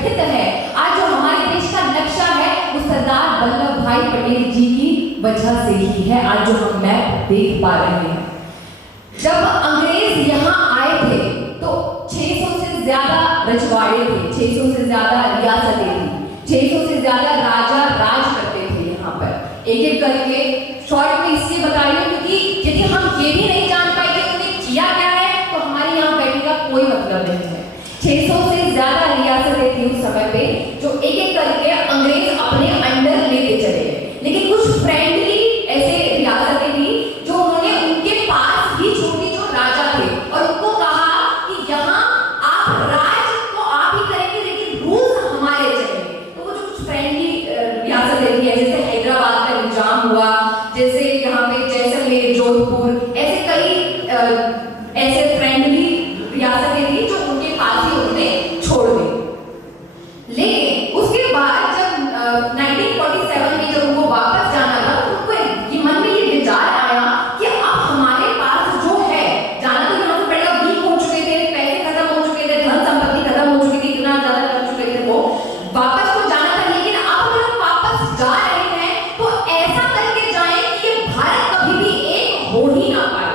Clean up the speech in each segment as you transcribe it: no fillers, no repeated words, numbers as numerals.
गठित है, आज जो हमारे देश का नक्शा है वो सरदार वल्लभ भाई पटेल जी की वजह से ही है। आज जो हम मैप देख पा रहे हैं, जब अंग्रेज यहाँ आए थे तो 600 से ज्यादा रजवाड़े थे, 600 से ज्यादा रियासतें थी, 600 से ज्यादा राजा राज करते थे यहाँ पर। एक एक करके शॉर्ट में इसलिए बता रही हूँ क्योंकि यदि हम ये भी नहीं जान पाए कि उन्होंने किया क्या है तो हमारे यहाँ बैठने का कोई मतलब नहीं है। 600 से ज्यादा रियासतें थी उस समय पे जो एक एक करके अंग्रेज अपने अंडर लेते चले गए, लेकिन कुछ फ्रेंडली ऐसे रियासतें थी जो उन्होंने उनके पास ही छोटी जो राजा थे और उनको कहा कि यहाँ आप राज तो आप ही करेंगे लेकिन रूल हमारे चलेंगे। तो वो जो कुछ फ्रेंडली रियासतें थी, जैसे हैदराबाद का निजाम हुआ, जैसे यहाँ पे जैसलमेर, जोधपुर, ऐसे कई ऐसे फ्रेंडली रियासतें थी जो उनके पास ही उन्होंने छोड़ दी। लेकिन उसके बाद जब 1947 में जब उनको वापस जाना था तो उनको ये मन में ये विचार आया कि अब हमारे पास जो है, जाना तो यहाँ से पड़ेगा, वीक हो चुके थे, पैसे खत्म हो चुके थे, धन संपत्ति खत्म हो चुकी थी, इतना ज्यादा कर चुके थे, वो वापस तो जाना था। लेकिन अब अगर हम वापस जा रहे हैं तो ऐसा करके जाएं कि ये भारत कभी भी एक हो ही ना पाए,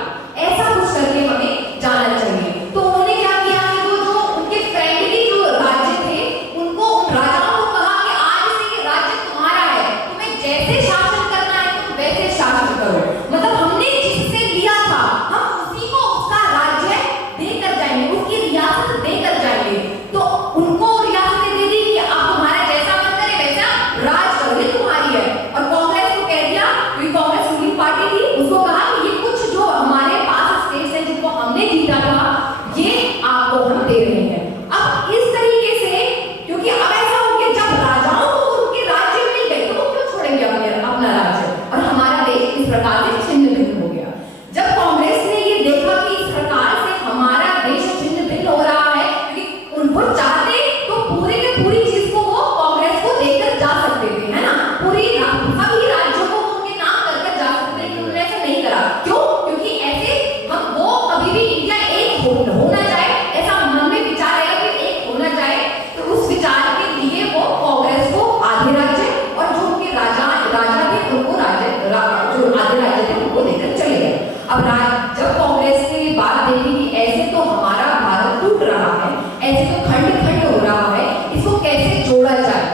ऐसा कुछ करके हमें जाना चाहिए। तो उन्होंने क्या किया कि वो जो उनके फ्रेंडली जो राज्य थे उनको, उन राजाओं को कहा कि आज से ये राज्य तुम्हारा है, तुम्हें जैसे शासन करना है तुम वैसे शासन करो। मतलब हमने जिससे लिया था हम उसी को उसका राज्य देकर जाएंगे, उसकी रियासत देकर जाएंगे। तो उनको रियासतें दे दी कि अब तुम्हारा जैसा मन करे वैसा राज करो, ये तुम्हारी है। और कांग्रेस को कह दिया, क्योंकि कांग्रेस रूलिंग पार्टी थी, उसको कहा कि ये कुछ जो हमारे पास स्टेट्स हैं जिनको हमने जीता था ये आपको हम दे रहे हैं। अब इस तरीके से, क्योंकि अब ऐसा हो गया जब राजाओं को उनके राज्य मिल गए तो वो क्यों छोड़ेंगे अपना राज्य, और हमारा देश इस प्रकार से छिन्न भिन्न हो गया। जब कांग्रेस ने ये देखा कि इस प्रकार से हमारा देश छिन्न भिन्न हो रहा है, क्योंकि उनको चाहते तो पूरी के पूरी चीज को वो कांग्रेस को देकर जा सकते थे, है ना, पूरी सभी राज्यों को उनके नाम करके जा सकते थे, उन्होंने ऐसा नहीं करा। क्यों? क्योंकि ऐसे हम वो कभी भी इंडिया एक होना चाहे, ऐसा मन में विचार आया कि एक होना चाहे, तो उस विचार के लिए वो कांग्रेस को आधे राज्य और जो उनके राजा थे उनको जो आधे राज्य थे उनको लेकर चले गए। अब